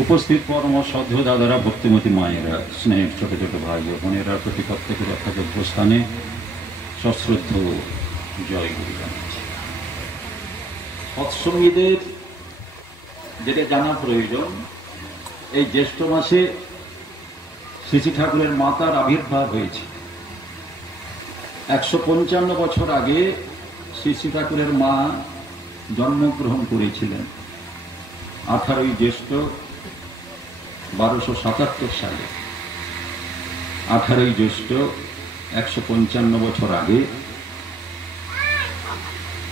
উপস্থিত পরম শ্রদ্ধ দাদারা, ভক্তিমতী মায়েরা, স্নেহের ছোট ছোট ভাই ও বোনেরা, প্রতি প্রত্যেকের যথাযোগ্য স্থানে সশ্রদ্ধ জয় গুরু জানাচ্ছি। সৎসঙ্গীদের যেটা জানা প্রয়োজন, এই জ্যৈষ্ঠ মাসে শ্রী শ্রী ঠাকুরের মাতার আবির্ভাব হয়েছে। 155 বছর আগে শ্রী শ্রী ঠাকুরের মা জন্মগ্রহণ করেছিলেন 18ই জ্যৈষ্ঠ 1277 সালে। 18ই জ্যৈষ্ঠ 155 বছর আগে।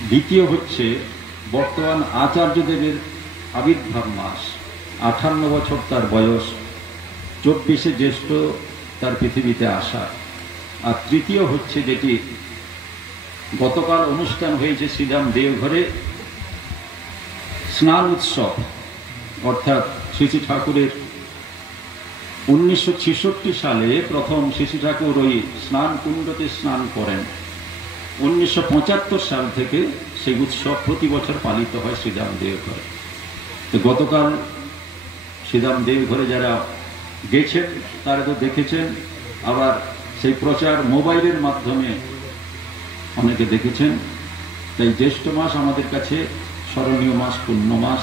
দ্বিতীয় হচ্ছে বর্তমান আচার্যদেবের আবির্ভাব মাস, 58 বছর তার বয়স, 24শে জ্যৈষ্ঠ তার পৃথিবীতে আসা। আর তৃতীয় হচ্ছে যেটি গতকাল অনুষ্ঠান হয়েছে শ্রীরাম দেওঘরে, স্নান উৎসব, অর্থাৎ শ্রী শ্রী ঠাকুরের 1966 সালে প্রথম শ্রী শ্রী ঠাকুর ওই স্নান কুণ্ডতে স্নান করেন। 1975 সাল থেকে সেই উৎসব প্রতি বছর পালিত হয় শ্রীরাম দেওঘরে। তো গতকাল শ্রীরাম দেওঘরে যারা গেছেন তারা তো দেখেছেন, আবার সেই প্রচার মোবাইলের মাধ্যমে অনেকে দেখেছেন। তাই জ্যৈষ্ঠ মাস আমাদের কাছে স্মরণীয় মাস, পুণ্য মাস।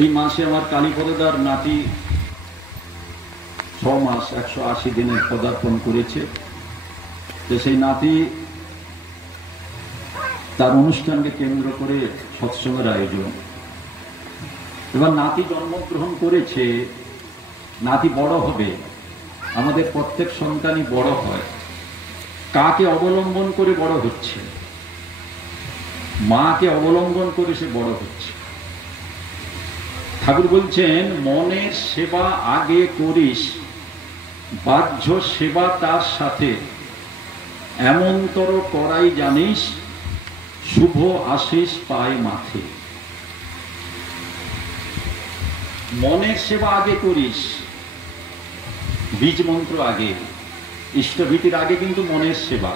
এই মাসে আমার কালীপদার নাতি 6 মাস 180 দিনের পদার্পণ করেছে। তো সেই নাতি তার অনুষ্ঠানকে কেন্দ্র করে সৎসঙ্গের আয়োজন। এবার নাতি জন্মগ্রহণ করেছে, নাতি বড় হবে। আমাদের প্রত্যেক সন্তানই বড় হয়। কাকে অবলম্বন করে বড় হচ্ছে? মাকে অবলম্বন করে সে বড় হচ্ছে। ঠাকুর বলছেন, মনের সেবা আগে করিস, বাহ্য সেবা তার সাথে, এমনতর করাই জানিস, শুভ আশিস পায় মাথে। মনের সেবা আগে করিস, বীজ মন্ত্র আগে, ইষ্টভীতির আগে কিন্তু মনের সেবা।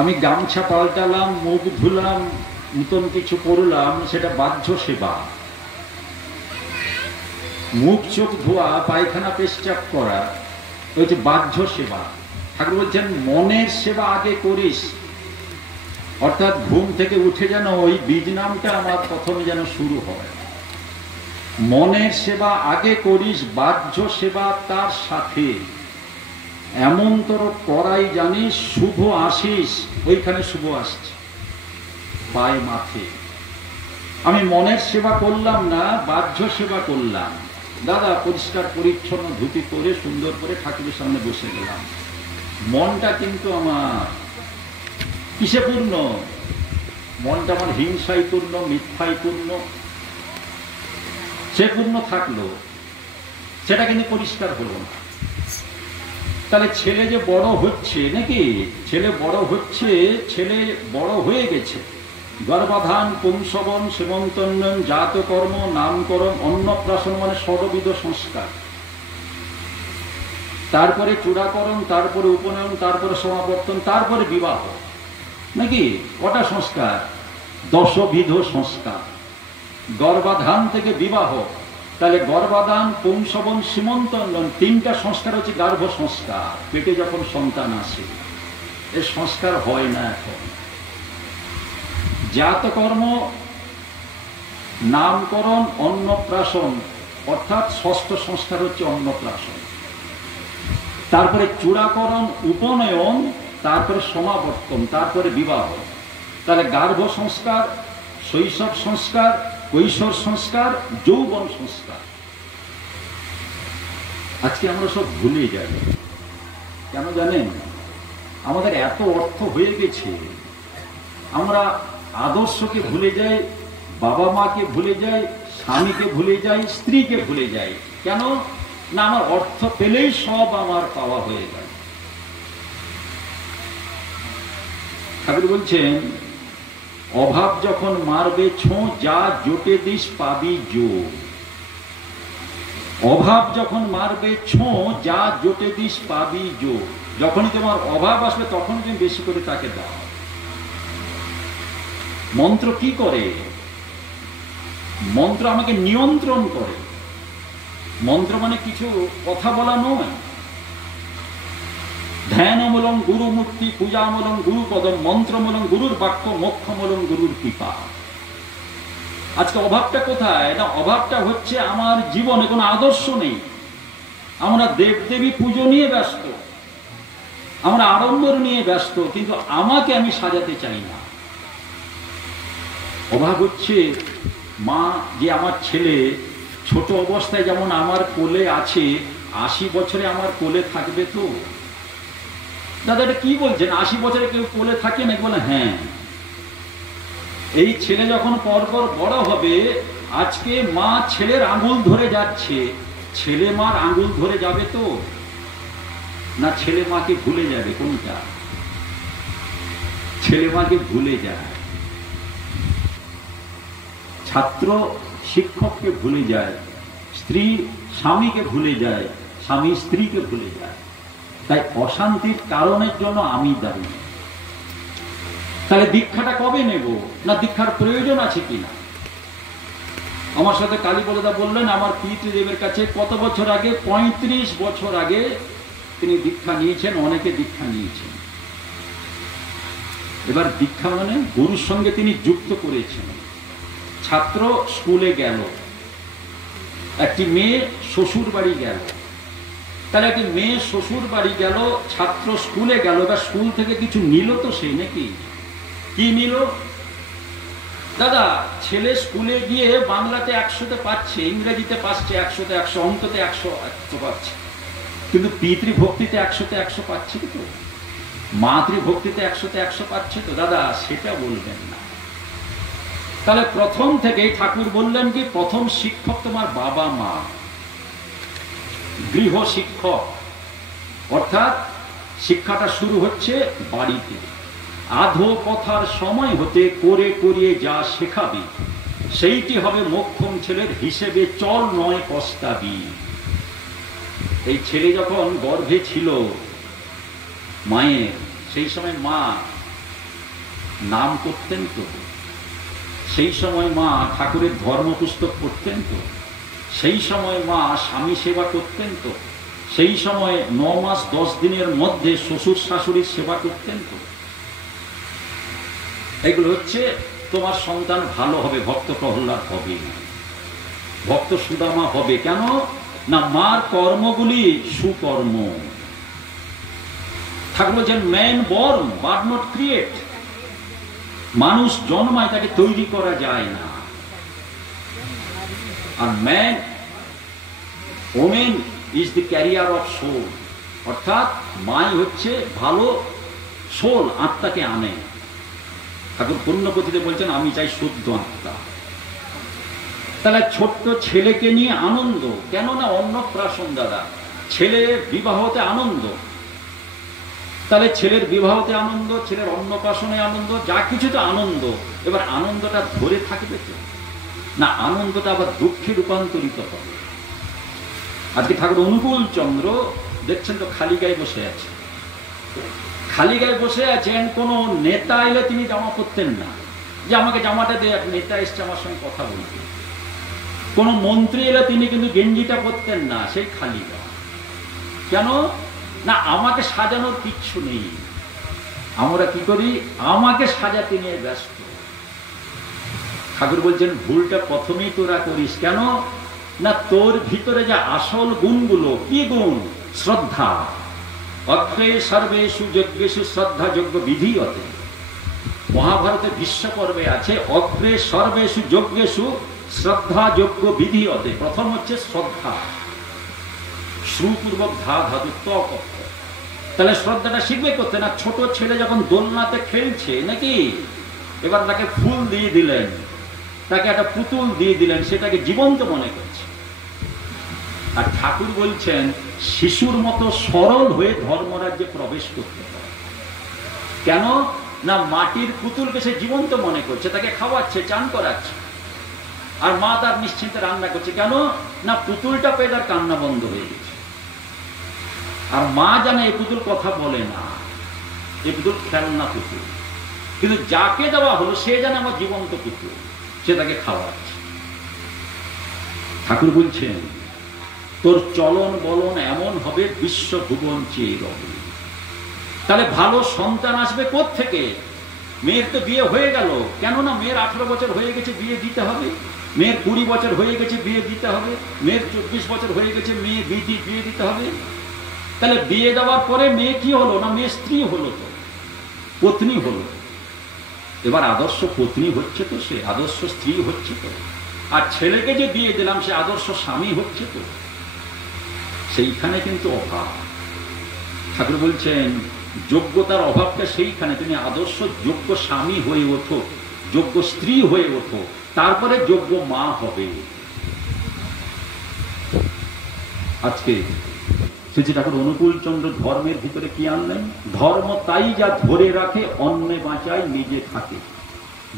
আমি গামছা পাল্টালাম, মুখ ধুলাম, নতুন কিছু করলাম, সেটা বাহ্য সেবা। মুখ চোখ ধোয়া, পায়খানা পেশচাপ করা, ওই যে বাহ্য সেবা। ঠাকুর বলছেন মনের সেবা আগে করিস, অর্থাৎ ঘুম থেকে উঠে যেন ওই বীজ নামটা আমার প্রথমে যেন শুরু হয়। মনের সেবা আগে করিস, বাহ্য সেবা তার সাথে, এমনতর করাই জানিস, শুভ আসিস। ওইখানে শুভ আসছে, পায় মাথে। আমি মনের সেবা করলাম না, বাহ্য সেবা করলাম। দাদা পরিষ্কার পরিচ্ছন্ন ধুতি করে সুন্দর করে ঠাকুরের সামনে বসে গেলাম, মনটা কিন্তু আমার কিসে পূর্ণ? মনটা আমার হিংসায় পূর্ণ, মিথ্যায় পূর্ণ। সে পূর্ণ থাকলো, সেটা কিন্তু পরিষ্কার হলো না। তাহলে ছেলে যে বড় হচ্ছে, নাকি ছেলে বড় হচ্ছে, ছেলে বড় হয়ে গেছে। গর্ভাধান, পুংসবন, সীমন্তোন্নয়ন, জাতকর্ম, নামকরণ, অন্নপ্রাশন, মানে সর্ববিধ সংস্কার। তারপরে চূড়াকরণ, তারপরে উপনয়ন, তারপরে সমাবর্তন, তারপরে বিবাহ, নাকি কটা সংস্কার? 10 বিধ সংস্কার। গর্ভাধান থেকে বিবাহ, তাহলে গর্ভাধান, পুংসবন, সীমন্তোন্নয়ন, 3টা সংস্কার হচ্ছে গার্ভ সংস্কার। পেটে যখন সন্তান আসে, এই সংস্কার হয় না এখন। জাতকর্ম, নামকরণ, অন্নপ্রাশন, অর্থাৎ 6ষ্ঠ সংস্কার হচ্ছে অন্নপ্রাশন। তারপরে চূড়াকরণ, উপনয়ন, তারপরে সমাবর্তন, তারপরে বিবাহ। তাহলে গার্ভ সংস্কার, শৈশব সংস্কার, কৈশোর সংস্কার, যৌবন সংস্কার। আজকে আমরা সব ভুলে যাই। কেন জানেন? আমাদের এত অর্থ হয়ে গেছে, আমরা আদর্শকে ভুলে যাই, বাবা মাকে ভুলে যাই, স্বামীকে ভুলে যাই, স্ত্রীকে ভুলে যাই। কেন না? আমার অর্থ পেলেই সব আমার পাওয়া হয়ে গেল। ঠাকুর বলছেন, অভাব যখন মারবে ছো, যা জোটে দিস পাবি জো। অভাব যখন মারবে ছো, যা জোটে দিস পাবি জো। যখনই তোমার অভাব আসবে তখন তুমি বেশি করে তাকে দাও। মন্ত্র কি করে? মন্ত্র আমাকে নিয়ন্ত্রণ করে। মন্ত্র মানে কিছু কথা বলা নয়। ধ্যানমূলং গুরুমূর্তি, পূজামূলং গুরুপদম, মন্ত্রমূলং গুরুর বাক্য, মোক্ষমূলং গুরুর কৃপা। আজকে অভাবটা কোথায়? না, অভাবটা হচ্ছে আমার জীবনে কোনো আদর্শ নেই। আমরা দেবদেবী পুজো নিয়ে ব্যস্ত, আমরা আড়ম্বর নিয়ে ব্যস্ত, কিন্তু আমাকে আমি সাজাতে চাই না। অভাব হচ্ছে মা, যে আমার ছেলে ছোট অবস্থায় যেমন আমার কোলে আছে, 80 বছরে আমার কোলে থাকবে তো? দাদা এটা কি বলছেন, 80 বছরে কেউ কোলে থাকে নাকি? বলে হ্যাঁ। এই ছেলে যখন পরপর বড় হবে, আজকে মা ছেলের আঙুল ধরে যাচ্ছে, ছেলে মার আঙুল ধরে যাবে তো? না ছেলে মাকে ভুলে যাবে? কোনটা? ছেলে মাকে ভুলে যায়। ছাত্র শিক্ষককে ভুলে যায়, স্ত্রী স্বামীকে ভুলে যায়, স্বামী স্ত্রীকে ভুলে যায়। তাই অশান্তির কারণের জন্য আমি দায়ী। তাহলে দীক্ষাটা কবে নেব? না দীক্ষার প্রয়োজন আছে কিনা? আমার সাথে কালীপদদা বললেন, আমার পিতৃদেবের কাছে কত বছর আগে, 35 বছর আগে তিনি দীক্ষা নিয়েছেন, অনেকে দীক্ষা নিয়েছেন। এবার দীক্ষা মানে গুরুর সঙ্গে তিনি যুক্ত করেছেন। ছাত্র স্কুলে গেল, একটি মেয়ে শ্বশুর বাড়ি গেল। তাহলে একটি মেয়ে শ্বশুর বাড়ি গেল, ছাত্র স্কুলে গেল, বা স্কুল থেকে কিছু নিল তো সেই নাকি? কি নিল? দাদা ছেলে স্কুলে গিয়ে বাংলাতে 100তে পাচ্ছে, ইংরেজিতে পাচ্ছে 100তে 100, অঙ্কতে 100 পাচ্ছে, কিন্তু পিতৃভক্তিতে 100তে 100 পাচ্ছে তো? মাতৃভক্তিতে 100তে 100 পাচ্ছে তো? দাদা সেটা বলবেন না। তাহলে প্রথম থেকেই ঠাকুর বললেন কি, প্রথম শিক্ষক তোমার বাবা মা, গৃহ শিক্ষক। অর্থাৎ শিক্ষাটা শুরু হচ্ছে বাড়িতে। আধো কথার সময় হতে করে করিয়ে যা শেখাবি, সেইটি হবে মোক্ষম ছেলের হিসেবে চল নয় পস্তাবি। এই ছেলে যখন গর্ভে ছিল মায়ের, সেই সময় মা নাম করতেন তো? সেই সময় মা ঠাকুরের ধর্মপুস্তক পড়তেন তো? সেই সময় মা স্বামী সেবা করতেন তো? সেই সময় 9 মাস 10 দিনের মধ্যে শ্বশুর শাশুড়ির সেবা করতেন তো? এগুলো হচ্ছে তোমার সন্তান ভালো হবে, ভক্ত প্রহ্লাদ হবে, ভক্ত সুদামা হবে। কেন না মার কর্মগুলি সুকর্ম। ঠাকুর বলছেন man born but not create. মানুষ জন্মায়, তাকে তৈরি করা যায় না। আর man, woman is the carrier of soul. অর্থাৎ মাই হচ্ছে ভালো সোল, আত্মাকে আনে। ঠাকুর পুণ্যপতিতে বলছেন আমি চাই শুদ্ধ আত্মা। তাহলে ছোট্ট ছেলেকে নিয়ে আনন্দ, কেন না অন্নপ্রাশন। দাদা ছেলে বিবাহতে আনন্দ, তাহলে ছেলের বিবাহতে আনন্দ, ছেলের অন্নপ্রাশনে আনন্দ, যা কিছুতে আনন্দ। এবার আনন্দটা ধরে থাকবে তো? না, আনন্দটা আবার দুঃখে রূপান্তরিত হবে। আজকে ঠাকুর অনুকূল চন্দ্র দেখছেন তো খালি গায়ে বসে আছে। খালি গায়ে বসে আছেন, কোন নেতা এলে তিনি জামা পরতেন না, যে আমাকে জামাটা দিয়ে, নেতা এসছে আমার সঙ্গে কথা বলতে। কোন মন্ত্রী এলে তিনি কিন্তু গেঞ্জিটা পরতেন না, সেই খালি গায়ে। কেন না আমাকে সাজানোর কিচ্ছু নেই। আমরা কি করি? আমাকে সাজাতে নিয়ে ব্যস্ত। ঠাকুর বলছেন ভুলটা প্রথমেই তোরা করিস। কেন না তোর ভিতরে যে আসল গুণগুলো, কি গুণ? শ্রদ্ধা। অগ্রে সর্বেষু যজ্ঞেষু শ্রদ্ধা যজ্ঞ বিধীয়তে। মহাভারতে ভীষ্ম পর্বে আছে অগ্রে সর্বেষু যজ্ঞেষু শ্রদ্ধা যজ্ঞ বিধীয়তে। প্রথম হচ্ছে শ্রদ্ধা, সুপূর্বক ধা ধাতু ত। তাহলে শ্রদ্ধাটা শিখবে করতে না। ছোট ছেলে যখন দোলনাতে খেলছে নাকি, এবার তাকে ফুল দিয়ে দিলেন, তাকে একটা পুতুল দিয়ে দিলেন, সেটাকে জীবন্ত মনে করছে। আর ঠাকুর বলছেন শিশুর মতো সরল হয়ে ধর্মরাজ্যে প্রবেশ করতে হবে। কেন না মাটির পুতুলকে সে জীবন্ত মনে করছে, তাকে খাওয়াচ্ছে, চান করাচ্ছে, আর মা তার নিশ্চিন্তে রান্না করছে। কেন না পুতুলটা পেয়ে তার কান্না বন্ধ হয়ে গেছে। আর মা জানে এই পুতুল কথা বলে না, এই পুতুল খেলনা পুতুল, কিন্তু যাকে দেওয়া হলো সে জানে আমার জীবন্ত পুতুল, সে তাকে খাওয়াচ্ছে। ঠাকুর বলছেন তোর চলন বলন এমন হবে বিশ্বভুবন চেয়ে রবে। তাহলে ভালো সন্তান আসবে কোত্থেকে? মেয়ের তো বিয়ে হয়ে গেল, কেননা মেয়ের 18 বছর হয়ে গেছে, বিয়ে দিতে হবে। মেয়ের 20 বছর হয়ে গেছে, বিয়ে দিতে হবে। মেয়ের 24 বছর হয়ে গেছে, মেয়ে বিয়ে দিতে হবে। তাহলে বিয়ে দেওয়ার পরে মেয়ে কি হলো? না মেয়ে স্ত্রী হলো, তো পত্নী হলো। এবার আদর্শ পত্নী হচ্ছে তো, সে আদর্শ স্ত্রী হচ্ছে তো। আর ছেলেকে যে বিয়ে দিলাম সে আদর্শ স্বামী হচ্ছে তো। সেইখানে কিন্তু অভাব। ঠাকুর বলছেন যোগ্যতার অভাবটা সেইখানে। তুমি আদর্শ যোগ্য স্বামী হয়ে ওঠো, যোগ্য স্ত্রী হয়ে ওঠো, তারপরে যোগ্য মা হবে। আজকে শ্রী ঠাকুর অনুকূল চন্দ্র ধর্মের ভিতরে কি আনলেন? ধর্ম তাই যা ধরে রাখে, অন্যে বাঁচায় নিজে থাকে।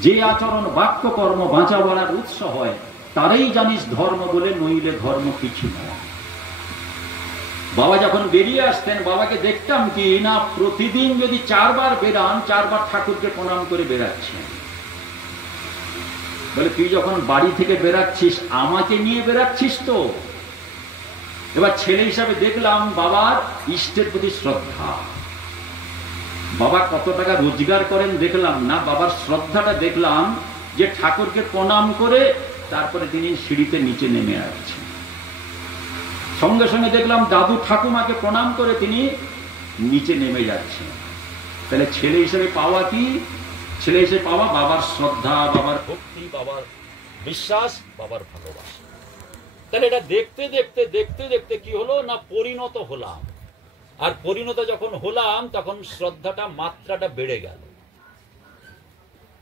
যে আচরণ বাক্য কর্ম বাঁচা বলার উৎস হয়, তারই জানিস ধর্ম বলে, নইলে ধর্ম কিছু নয়। বাবা যখন বেরিয়ে আসতেন, বাবাকে দেখতাম কি না প্রতিদিন যদি 4 বার বেরান, 4 বার ঠাকুরকে প্রণাম করে বেরাচ্ছেন। বলে তুই যখন বাড়ি থেকে বেরাচ্ছিস আমাকে নিয়ে বেরাচ্ছিস তো? এবার ছেলে হিসাবে দেখলাম বাবার ইষ্টের প্রতি শ্রদ্ধা। বাবা কত টাকা রোজগার করেন দেখলাম না, বাবার শ্রদ্ধাটা দেখলাম যে ঠাকুরকে প্রণাম করে তারপরে তিনি সিঁড়িতে নিচে নেমে আসছেন। সঙ্গে সঙ্গে দেখলাম দাদু ঠাকুমাকে প্রণাম করে তিনি নিচে নেমে যাচ্ছেন। তাহলে ছেলে হিসেবে পাওয়া কি? ছেলে হিসেবে পাওয়া বাবার শ্রদ্ধা, বাবার ভক্তি, বাবার বিশ্বাস, বাবার ভালোবাসা। তাহলে এটা দেখতে দেখতে দেখতে দেখতে কি হলো না পরিণত হলাম। আর পরিণত যখন হলাম তখন শ্রদ্ধাটা মাত্রাটা বেড়ে গেল।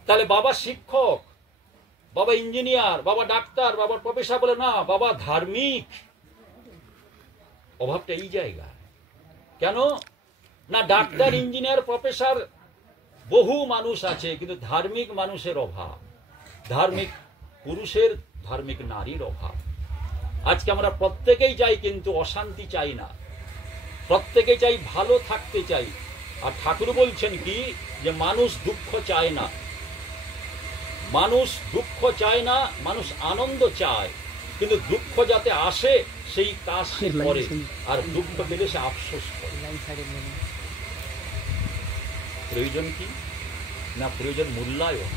তাহলে বাবা শিক্ষক, বাবা ইঞ্জিনিয়ার, বাবা ডাক্তার, বাবার প্রফেসর বলে না, বাবা ধার্মিক। অভাবটা এই জায়গা। কেন না ডাক্তার, ইঞ্জিনিয়ার, প্রফেসর বহু মানুষ আছে, কিন্তু ধার্মিক মানুষের অভাব, ধার্মিক পুরুষের, ধার্মিক নারীর অভাব। আজকে আমরা প্রত্যেকেই চাই, কিন্তু অশান্তি চাই না, প্রত্যেকেই চাই ভালো থাকতে চাই। আর ঠাকুর বলছেন কি যে মানুষ দুঃখ চায় না, মানুষ দুঃখ চায় না, মানুষ আনন্দ চায়। কিন্তু দুঃখ যাতে আসে সেই কাজ সে করে, আর দুঃখ পেলে সে আফসোস করে। প্রয়োজন কি না? প্রয়োজন মূল্যায়ন।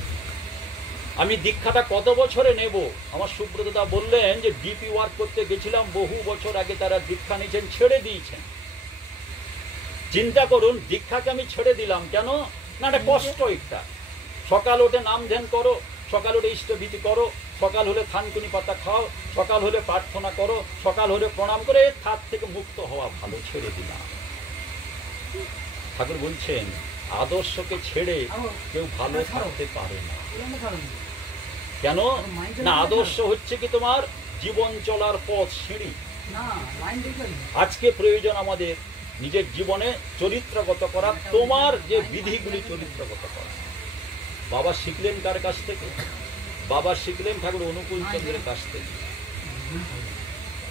আমি দীক্ষাটা কত বছরে নেব? আমার সুব্রতদা বললেন যে ডিপি ওয়ার্ক করতে গেছিলাম বহু বছর আগে, তারা দীক্ষা নিয়েছেন, ছেড়ে দিয়েছেন। চিন্তা করুন, দীক্ষাকে আমি ছেড়ে দিলাম কেন? না এটা কষ্ট। একটা সকাল উঠে নাম ধ্যান করো, সকাল উঠে ইষ্টভীতি করো, সকাল হলে থানকুনি পাতা খাও, সকাল হলে প্রার্থনা করো, সকাল হলে প্রণাম করে তার থেকে মুক্ত হওয়া ভালো, ছেড়ে দিলাম। ঠাকুর বলছেন আদর্শকে ছেড়ে কেউ ভালো থাকতে পারে না। কেন না? আদর্শ হচ্ছে কি তোমার জীবন চলার পথ, সিঁড়ি। আজকে প্রয়োজন আমাদের নিজের জীবনে চরিত্রগত করা, তোমার যে বিধিগুলি চরিত্রগত করা। বাবা শিখলেন কার কাছ থেকে? বাবা শিখলেন ঠাকুর অনুকূল চন্দ্রের কাছ থেকে।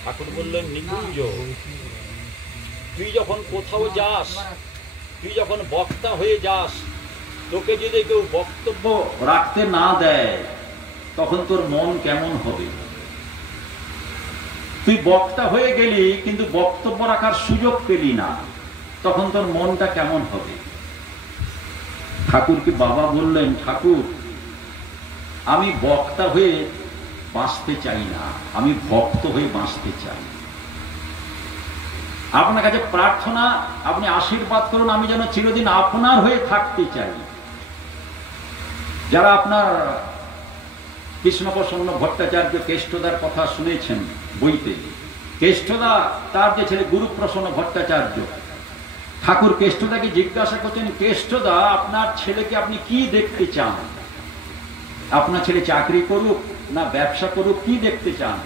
ঠাকুর বললেন নিকুঞ্জ, তুই যখন কোথাও যাস, তুই যখন বক্তা হয়ে যাস, তোকে যদি কেউ বক্তব্য রাখতে না দেয় তখন তোর মন কেমন হবে? তুই বক্তা হয়ে গেলি কিন্তু বক্তব্য রাখার সুযোগ পেলি না, তখন তোর মনটা কেমন হবে? ঠাকুরকে বাবা বললেন, ঠাকুর আমি বক্তা হয়ে বাঁচতে চাই না, আমি ভক্ত হয়ে বাঁচতে চাই। আপনার কাছে প্রার্থনা, আপনি আশীর্বাদ করুন আমি যেন চিরদিন আপনার হয়ে থাকতে চাই। যারা আপনার কৃষ্ণপ্রসন্ন ভট্টাচার্য কেষ্টদার কথা শুনেছেন বইতে, কেষ্টদা তার যে ছেলে গুরুপ্রসন্ন ভট্টাচার্য, ঠাকুর কেষ্টদাকে জিজ্ঞাসা করছেন, কেষ্টদা আপনার ছেলেকে আপনি কি দেখতে চান? আপনার ছেলে চাকরি করুক না ব্যবসা করুক, কি দেখতে চান?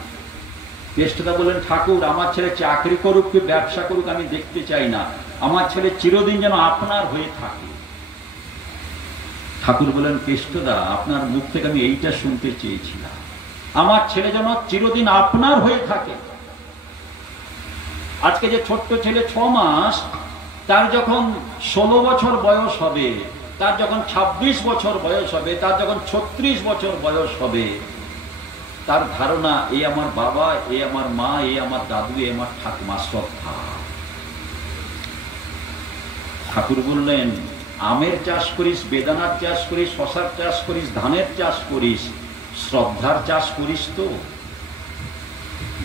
কেষ্টদা বললেন, ঠাকুর আমার ছেলে চাকরি করুক কি ব্যবসা করুক আমি দেখতে চাই না, আমার ছেলে চিরদিন যেন আপনার হয়ে থাকে। ঠাকুর বলেন, কেষ্টদা আপনার মুখ থেকে আমি এইটা শুনতে চেয়েছিলাম, আমার ছেলে যেন চিরদিন আপনার হয়ে থাকে। আজকে যে ছোট্ট ছেলে 6 মাস, তার যখন 16 বছর বয়স হবে, তার যখন 26 বছর বয়স হবে, তার যখন 36 বছর বয়স হবে, তার ধারণা এই আমার বাবা, এই আমার মা, এই আমার দাদু, এই আমার ঠাকুমা, শ্রদ্ধা। ঠাকুর বললেন, আমের চাষ করিস, বেদানার চাষ করিস, শশার চাষ করিস, ধানের চাষ করিস, শ্রদ্ধার চাষ করিস তো?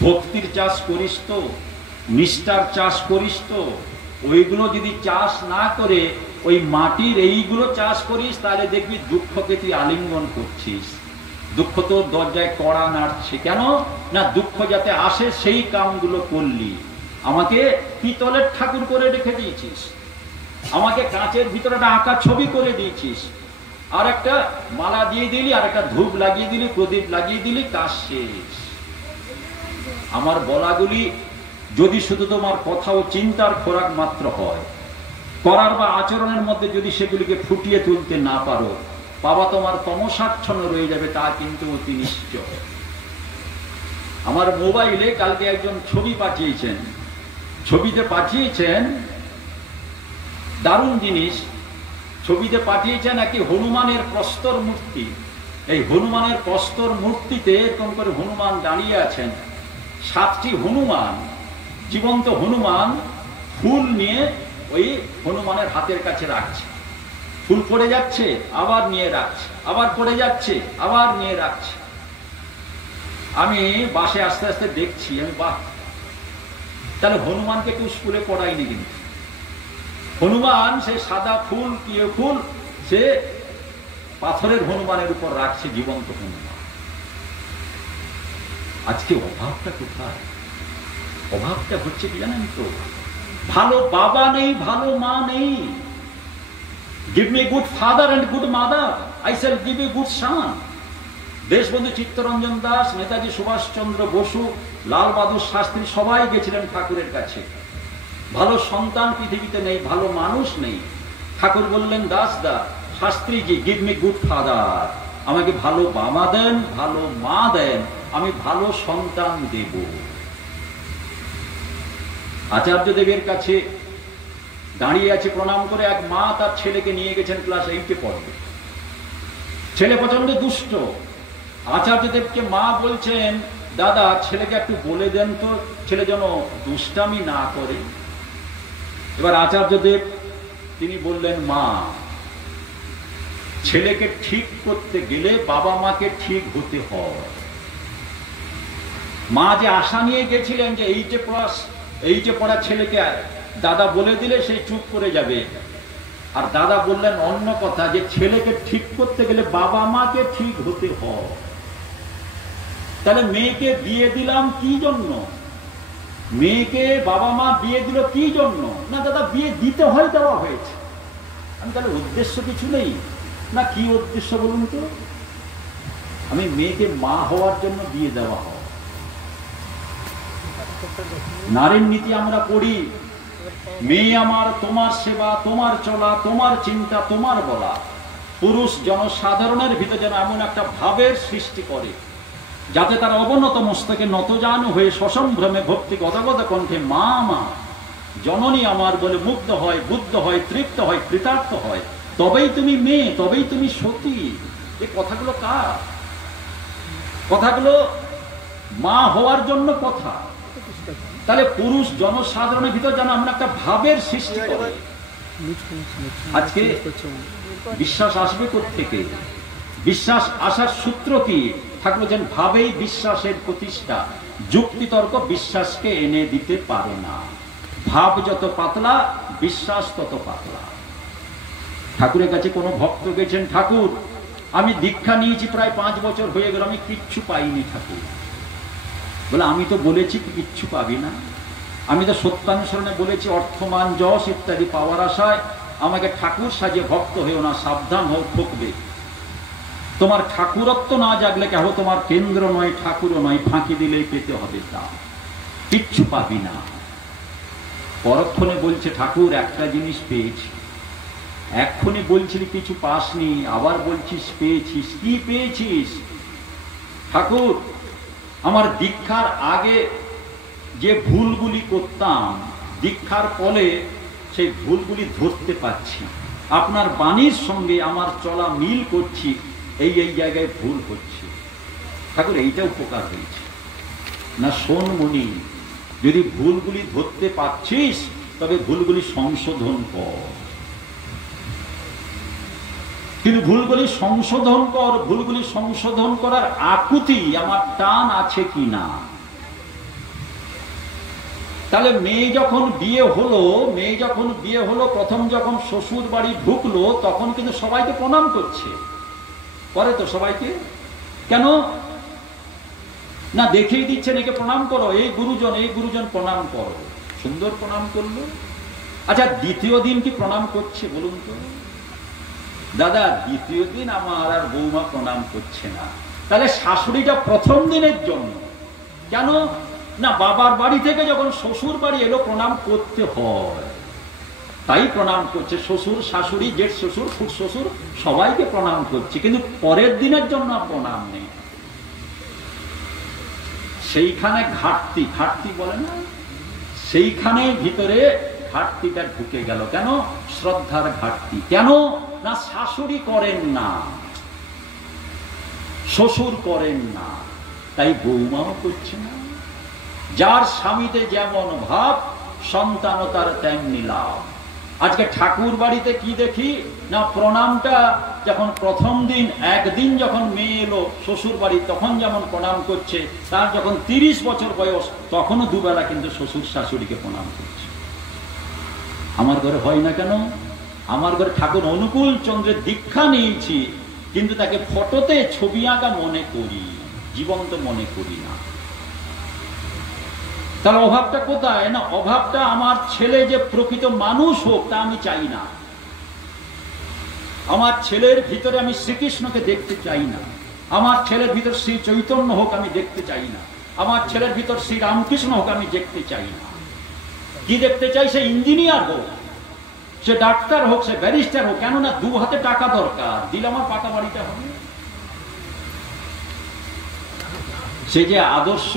ভক্তির চাষ করিস তো? নিষ্ঠার চাষ করিস তো? ওইগুলো যদি চাষ না করে ওই মাটির এইগুলো চাষ করিস, তাহলে দেখবি দুঃখকে তুই আলিঙ্গন করছিস। দুঃখ তো দরজায় কড়া নাড়ছে। কেন না? দুঃখ যাতে আসে সেই কামগুলো করলি। আমাকে পিতলের ঠাকুর করে রেখে দিয়েছিস, আমাকে কাঁচের ভিতরে একটা আঁকা ছবি করে দিয়েছিস, আর একটা মালা দিয়ে দিলি, আর একটা ধূপ লাগিয়ে দিলি, প্রদীপ লাগিয়ে দিলি, কাজ শেষ। আমার বলাগুলি যদি শুধু তোমার কথা ও চিন্তার খোরাক মাত্র হয়, করার বা আচরণের মধ্যে যদি সেগুলিকে ফুটিয়ে তুলতে না পারো, বাবা তোমার তমসাচ্ছন্ন রয়ে যাবে, তা কিন্তু অতি নিশ্চয়। আমার মোবাইলে কালকে একজন ছবি পাঠিয়েছেন, ছবিতে পাঠিয়েছেন দারুণ জিনিস। ছবিতে পাঠিয়েছেন একটি হনুমানের প্রস্তর মূর্তি। এই হনুমানের প্রস্তর মূর্তিতে এরকম করে হনুমান দাঁড়িয়ে আছেন। 7টি হনুমান, জীবন্ত হনুমান, ফুল নিয়ে ওই হনুমানের হাতের কাছে রাখছে। ফুল পড়ে যাচ্ছে, আবার নিয়ে রাখছে, আবার পড়ে যাচ্ছে, আবার নিয়ে রাখছে। আমি বাসে আস্তে আস্তে দেখছি, আমি বাহ, তাহলে হনুমানকে কেউ স্কুলে পড়ায়নি কিন্তু। হনুমান সে সাদা ফুল, কি ফুল, সে পাথরের হনুমানের উপর রাখছে, জীবন্ত হনুমান। আজকে অভাবটা কোথায়? অভাবটা হচ্ছে কি জানেন তো? ভালো বাবা নেই, ভালো মা নেই। Give me good father and good mother, I shall give you good son. Deshbandhu Chittaranjan Das, Netaji Subhash Chandra Basu, Lal Bahadur Shastri সবাই গেছিলেন ঠাকুরের কাছে। ভালো সন্তান পৃথিবীতে নেই, ভালো মানুষ নেই। ঠাকুর বললেন, দাস দা, Shastriji, give me good father, আমাকে ভালো বাবা দেন, ভালো মা দেন, আমি ভালো সন্তান দেব। আচার্য দেবের কাছে দাঁড়িয়ে আছে, প্রণাম করে এক মা তার ছেলেকে নিয়ে গেছেন ক্লাস 8-এ পড়বে। ছেলে প্রচন্ড দুষ্ট। আচার্য দেবকে মা বলছেন, দাদা ছেলেকে একটু বলে দেন তো, ছেলে যেন দুষ্টামি না করে। এবার আচার্য দেব তিনি বললেন, মা, ছেলেকে ঠিক করতে গেলে বাবা মাকে ঠিক হতে হয়। মা যে আশা নিয়ে গেছিলেন যে 8-এ পড়া ছেলেকে দাদা বলে দিলে সেই চুপ করে যাবে, আর দাদা বললেন অন্য কথা, যে ছেলেকে ঠিক করতে গেলে বাবা মাকে ঠিক হতে হয়। তাহলে মেয়েকে বিয়ে দিলাম কি জন্য? মেয়েকে বাবা মা বিয়ে দিল কি জন্য? না দাদা, বিয়ে দিতে হয়, দেওয়া হয়েছে। আমি তাহলে উদ্দেশ্য কিছু নেই না? কি উদ্দেশ্য বলুন তো? আমি মেয়েকে মা হওয়ার জন্য বিয়ে দেওয়া হয়। নারীর নীতি আমরা পড়ি, মেয়ে আমার তোমার সেবা, তোমার চলা, তোমার চিন্তা, তোমার বলা। পুরুষ জনসাধারণের ভিতরে যেন এমন একটা ভাবের সৃষ্টি করে, যাতে তার অবনত মস্তকে নতজানু হয়ে সসম্ভ্রমে ভক্তি গদগদ কণ্ঠে মা মা জননী আমার বলে মুগ্ধ হয়, বুদ্ধ হয়, তৃপ্ত হয়, কৃতার্থ হয়। তবেই তুমি মেয়ে, তবেই তুমি সতী। এই কথাগুলো কার? কথাগুলো মা হওয়ার জন্য কথা। তাহলে পুরুষ জনসাধারণের ভিতর যেন এমন একটা ভাবের সৃষ্টি করে। আজকে বিশ্বাস আসবে কোত্থেকে? বিশ্বাস আসার সূত্র কি? ঠাকুর বলছেন, ভাবেই বিশ্বাসের প্রতিষ্ঠা। যুক্তিতর্ক বিশ্বাসকে এনে দিতে পারে না। ভাব যত পাতলা, বিশ্বাস তত পাতলা। ঠাকুরের কাছে কোনো ভক্ত গেছেন, ঠাকুর আমি দীক্ষা নিয়েছি প্রায় 5 বছর হয়ে গেল, আমি কিচ্ছু পাইনি। ঠাকুর বলে, আমি তো বলেছি কিচ্ছু পাবি না। আমি তো সত্যানুসরণে বলেছি অর্থমান যশ ইত্যাদি পাওয়ার আশায় আমাকে ঠাকুর সাজিয়ে ভক্ত হয়েও না, সাবধান হও, ঠকবে। তোমার ঠাকুরত্ব না জাগলে কেহ তোমার কেন্দ্র নয়, ঠাকুরও নয়, ফাঁকি দিলেই পেতে হবে তা, কিচ্ছু পাবি না। পরক্ষণে বলছে, ঠাকুর একটা জিনিস পেয়েছি। এক্ষুনি বলছিলি কিছু পাসনি, আবার বলছিস পেয়েছিস। কি পেয়েছিস? ঠাকুর আমার দীক্ষার আগে যে ভুলগুলি করতাম, দীক্ষার ফলে সেই ভুলগুলি ধরতে পারছি। আপনার বাণীর সঙ্গে আমার চলা মিল করছি, এই জায়গায় ভুল হচ্ছে। ঠাকুর এইটা উপকার হয়েছে না। শোন মনি, যদি ভুলগুলি ধরতে পারছিস তবে ভুলগুলি সংশোধন কর, কিন্তু ভুলগুলি সংশোধন কর, ভুলগুলি সংশোধন করার আকুতি আমার টান আছে কি না। তাহলে মেয়ে যখন বিয়ে হলো প্রথম যখন শ্বশুর বাড়ি ঢুকলো তখন কিন্তু সবাইকে প্রণাম করছে, করে তো সবাইকে, কেন না দেখিয়ে দিচ্ছেন একে প্রণাম করো, এই গুরুজন প্রণাম করো, সুন্দর প্রণাম করলো। আচ্ছা দ্বিতীয় দিন কি প্রণাম করছে বলুন তো? দাদা দ্বিতীয় দিন আমার আর বৌমা প্রণাম করছে না। তাহলে শাশুড়িটা প্রথম দিনের জন্য, কেন না বাবার বাড়ি থেকে যখন শ্বশুর বাড়ি এলো প্রণাম করতে হয়, তাই প্রণাম করছে। শ্বশুর শাশুড়ি জেঠ শ্বশুর ফুট শ্বশুর সবাইকে প্রণাম করছে, কিন্তু পরের দিনের জন্য প্রণাম নেই। সেইখানে ঘাটতি বলে না, সেইখানে ভিতরে ঘাটতিটা ঢুকে গেল। কেন? শ্রদ্ধার ঘাটতি। কেন না শাশুড়ি করেন না, শ্বশুর করেন না, তাই বৌমাও করছে না। যার স্বামীতে যেমন ভাব সন্তানও তার তেমনি লাভ। আজকে ঠাকুর বাড়িতে কি দেখি না, প্রণামটা যখন প্রথম দিন একদিন যখন মেয়ে এলো শ্বশুর বাড়ি তখন যেমন প্রণাম করছে, তার যখন 30 বছর বয়স তখনও দুবেলা কিন্তু শ্বশুর শাশুড়িকে প্রণাম করছে। আমার ঘরে হয় না কেন? আমার ঘরে ঠাকুর অনুকূল চন্দ্রের দীক্ষা নিয়েছি, কিন্তু তাকে ফটোতে ছবি আঁকা মনে করি, জীবন্ত মনে করি না। তার অভাবটা কোথায়? না অভাবটা আমার ছেলে যে প্রকৃত মানুষ হোক তা আমি চাই না। আমার ছেলের ভিতরে আমি শ্রীকৃষ্ণকে দেখতে চাই না। আমার ছেলের ভিতর শ্রী চৈতন্য হোক আমি দেখতে চাই না। আমার ছেলের ভিতর শ্রী রামকৃষ্ণ হোক আমি দেখতে চাই না। কি দেখতে চাই? সে ইঞ্জিনিয়ার হোক, সে ডাক্তার হোক, সে ব্যারিস্টার হোক, কেননা 2 হাতে টাকা দরকার, দিলে আমার পাকা বাড়িটা হবে। সে যে আদর্শ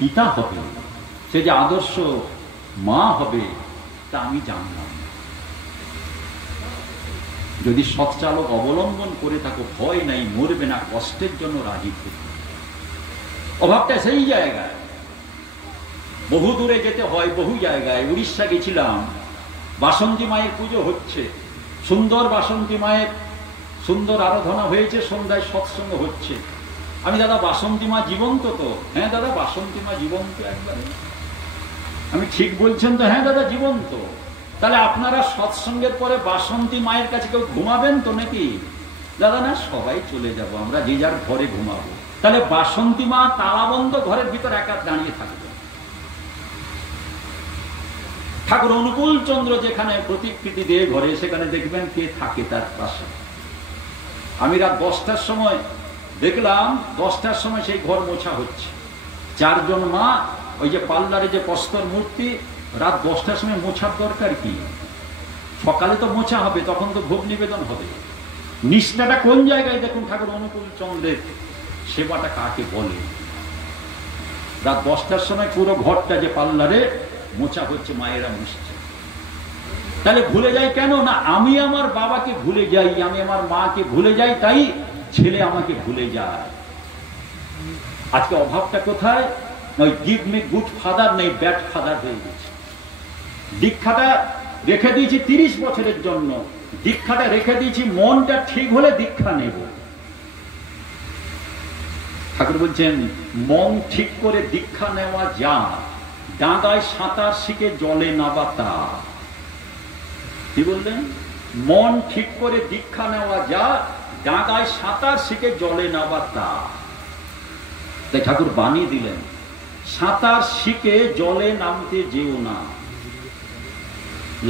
পিতা হবে, সে যে আদর্শ মা হবে তা আমি জানলাম। যদি সৎচালক অবলম্বন করে থাকো, ভয় নাই, মরবে না, কষ্টের জন্য রাজি থাকবে। অভাবটা সেই জায়গায়, বহু দূরে যেতে হয়, বহু জায়গায়। উড়িষ্যা গেছিলাম, বাসন্তী মায়ের পুজো হচ্ছে, সুন্দর বাসন্তী মায়ের সুন্দর আরাধনা হয়েছে, সন্ধ্যায় সৎসঙ্গ হচ্ছে। আমি দাদা বাসন্তী মা জীবন্ত তো? হ্যাঁ দাদা বাসন্তী মা জীবন্ত একবারে। আমি ঠিক বলছেন তো? হ্যাঁ দাদা জীবন্ত। তাহলে আপনারা সৎসঙ্গের পরে বাসন্তী মায়ের কাছে কেউ ঘুমাবেন তো নাকি? দাদা না, সবাই চলে যাব, আমরা যে যার ঘরে ঘুমাবো। তাহলে বাসন্তী মা তালাবন্ধ ঘরের ভিতর একা দাঁড়িয়ে থাকবে। ঠাকুর অনুকূল চন্দ্র যেখানে প্রতিকৃতি দিয়ে ঘরে, সেখানে দেখবেন কে থাকে তার পাশে। আমি রাত 10টার সময় দেখলাম, 10টার সময় সেই ঘর মোছা হচ্ছে। 4 জন মা, ওই যে পাল্লারে যে প্রস্তর মূর্তি, রাত 10টার সময় মোছার দরকার কি? সকালে তো মোছা হবে, তখন তো ভোগ নিবেদন হবে। নিষ্ঠাটা কোন জায়গায় দেখুন ঠাকুর অনুকূল চন্দ্রের সেবাটা কাকে বলে। রাত 10টার সময় পুরো ঘরটা যে পাল্লারে মোছা হচ্ছে, মায়েরা মুছছে। তাহলে ভুলে যাই কেন? না আমি আমার বাবাকে ভুলে যাই, আমি আমার মাকে ভুলে যাই, তাই ছেলে আমাকে ভুলে যায়। আজকে অভাবটা কোথায়? ওই গিভ মি গুড ফাদার নেই, ব্যাড ফাদার হয়ে গেছে। দীক্ষাটা রেখে দিয়েছি 30 বছরের জন্য, দীক্ষাটা রেখে দিয়েছি মনটা ঠিক হলে দীক্ষা নেব। ঠাকুর বলছেন মন ঠিক করে দীক্ষা নেওয়া যায়, ডাঙায় সাঁতার শিখে জলে নাবা তা। কি বললেন? মন ঠিক করে দীক্ষা নেওয়া যায়, ডাঙায় সাঁতার শিখে জলে নাবা তা। তাই ঠাকুর বানিয়ে দিলেন, সাঁতার শিখে জলে নামতে যেও না।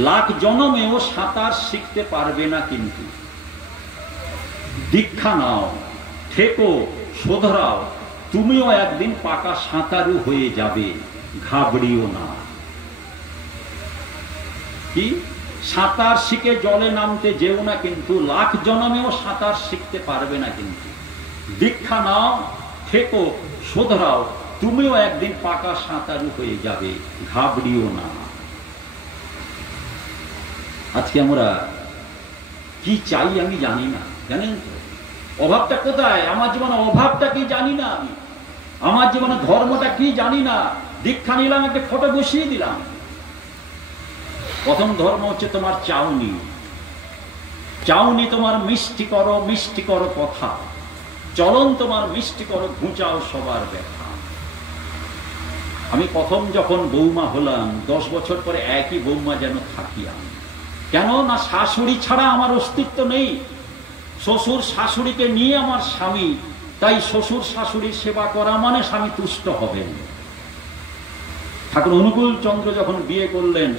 লাখ জনমেও সাঁতার শিখতে পারবে না, কিন্তু দীক্ষা নাও, ঠেকো, শোধরাও, তুমিও একদিন পাকা সাঁতারু হয়ে যাবে, ঘাবড়িও না। কি? সাঁতার শিখে জলে নামতে যেও না, কিন্তু লাখ জনমেও সাঁতার শিখতে পারবে না, কিন্তু দীক্ষা নাও, ঠেকো, শোধরাও, তুমিও একদিন পাকা সাঁতারু হয়ে যাবে, ঘাবড়িও না। আজকে আমরা কি চাই আমি জানি না, জানেন তো? অভাবটা কোথায়? আমার জীবনে অভাবটা কি জানি না, আমি আমার জীবনে ধর্মটা কি জানি না। দীক্ষা নিলাম, একটা ফটো বসিয়ে দিলাম। প্রথম ধর্ম হচ্ছে তোমার চাউনি। চাউনি তোমার মিষ্টি করো কথা, চলন তোমার মিষ্টি করো, ঘুচাও সবার ব্যথা। আমি প্রথম যখন বৌমা হলাম, 10 বছর পরে একই বৌমা যেন থাকি আমি। কেন না, শাশুড়ি ছাড়া আমার অস্তিত্ব নেই। শ্বশুর শাশুড়িকে নিয়ে আমার স্বামী, তাই শ্বশুর শাশুড়ির সেবা করা মানে স্বামী তুষ্ট হবেন। ঠাকুর অনুকূল চন্দ্র যখন বিয়ে করলেন,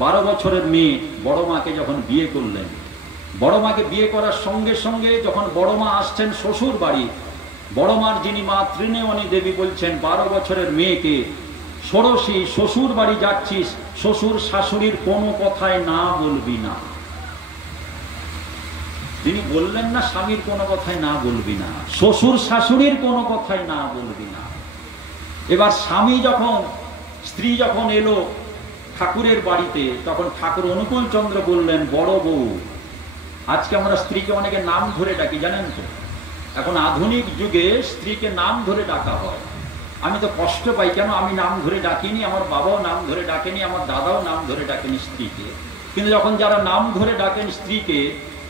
12 বছরের মেয়ে বড় মাকে যখন বিয়ে করলেন, বড় মাকে বিয়ে করার সঙ্গে সঙ্গে যখন বড় মা আসছেন শ্বশুর বাড়ি, বড় মার যিনি মা ত্রিনেয়নী দেবী বলছেন, 12 বছরের মেয়েকে, ষোড়শী শ্বশুর বাড়ি যাচ্ছিস, শ্বশুর শাশুড়ির কোনো কথায় না বলবি না। তিনি বললেন না স্বামীর কোনো কথায় না বলবি না, শ্বশুর শাশুড়ির কোনো কথায় না বলবি না। এবার স্বামী যখন, স্ত্রী যখন এলো ঠাকুরের বাড়িতে, তখন ঠাকুর অনুকূল চন্দ্র বললেন, বড় বউ। আজকে আমরা স্ত্রীকে অনেকে নাম ধরে ডাকি, জানেন তো? এখন আধুনিক যুগে স্ত্রীকে নাম ধরে ডাকা হয়। আমি তো কষ্ট পাই, কেন আমি নাম ধরে ডাকিনি, আমার বাবাও নাম ধরে ডাকেনি, আমার দাদাও নাম ধরে ডাকেনি স্ত্রীকে। কিন্তু যখন যারা নাম ধরে ডাকেন স্ত্রীকে,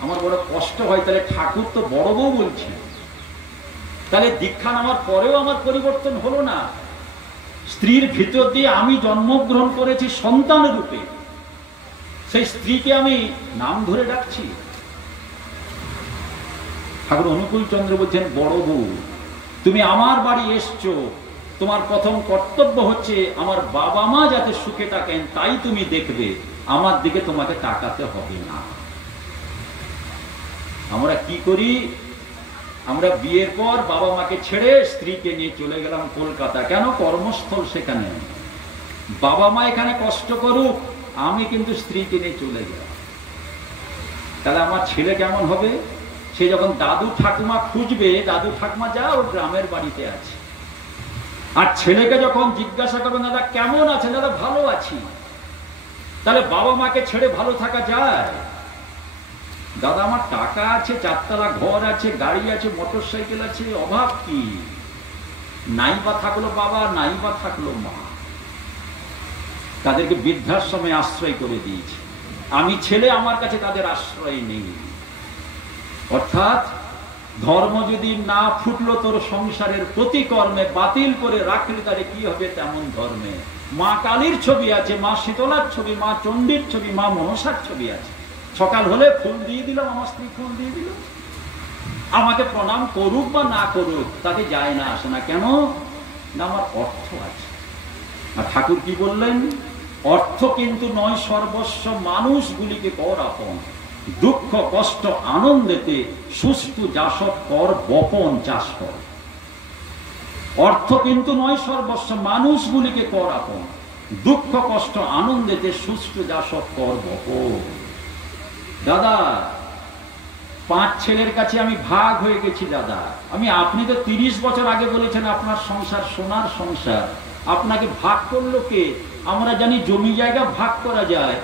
আমার বড় কষ্ট হয়। তাহলে ঠাকুর তো বড় বউ বলছেন, তাহলে দীক্ষা নেওয়ার পরেও আমার পরিবর্তন হলো না। স্ত্রীর ভিতর দিয়ে আমি জন্মগ্রহণ করেছি সন্তান রূপে, সেই স্ত্রীকে আমি নাম ধরে ডাকছি। ঠাকুর অনুকূল চন্দ্র বলছেন, বড় বউ তুমি আমার বাড়ি এসছো, তোমার প্রথম কর্তব্য হচ্ছে আমার বাবা মা যাতে সুখে থাকেন তাই তুমি দেখবে, আমার দিকে তোমাকে তাকাতে হবে না। আমরা কি করি? আমরা বিয়ের পর বাবা মাকে ছেড়ে স্ত্রীকে নিয়ে চলে গেলাম কলকাতা। কেন? কর্মস্থল সেখানে, বাবা মা এখানে কষ্ট করুক, আমি কিন্তু স্ত্রীকে নিয়ে চলে গেলাম। তাহলে আমার ছেলে কেমন হবে? সে যখন দাদু ঠাকুমা খুঁজবে, দাদু ঠাকুমা যা ওর গ্রামের বাড়িতে আছে। আর ছেলেকে যখন জিজ্ঞাসা করবেন, দাদা কেমন আছে? দাদা ভালো আছি। তাহলে বাবা মাকে ছেড়ে ভালো থাকা যায়? দাদা আমার টাকা আছে, 4 তলা ঘর আছে, গাড়ি আছে, মোটর সাইকেল আছে, অভাব কি? নাই বা থাকলো বাবা, নাই বা থাকলো মা, তাদেরকে বৃদ্ধাশ্রমে আশ্রয় করে দিয়েছে। আমি ছেলে, আমার কাছে তাদের আশ্রয় নেই। অর্থাৎ ধর্ম যদি না ফুটলো তোর সংসারের প্রতি কর্মে, বাতিল করে রাখলে তাহলে কি হবে তেমন ধর্মে? মা কালীর ছবি আছে, মা শীতলার ছবি, মা চণ্ডীর ছবি, মা মনসার ছবি আছে। সকাল হলে ফুল দিয়ে দিলাম, আমার স্ত্রী ফুল দিয়ে দিল, আমাকে প্রণাম করুক বা না করুক তাতে যায় না, আসে না। কেন না, আমার অর্থ আছে। আর ঠাকুর কি বললেন? অর্থ কিন্তু নয় সর্বস্ব, মানুষগুলিকে কর আপন, দুঃখ কষ্ট আনন্দেতে সুস্থ যাসব কর, বপন চাষ কর। অর্থ কিন্তু নয় সর্বস্ব, মানুষগুলিকে কর আপন, দুঃখ কষ্ট আনন্দেতে সুস্থ যাসব কর, বপন। দাদা 5 ছেলের কাছে আমি ভাগ হয়ে গেছি দাদা। আপনি তো 30 বছর আগে বলেছেন আপনার সংসার সোনার সংসার, আপনাকে ভাগ করলো কে? আমরা জানি জমি জায়গা ভাগ করা যায়,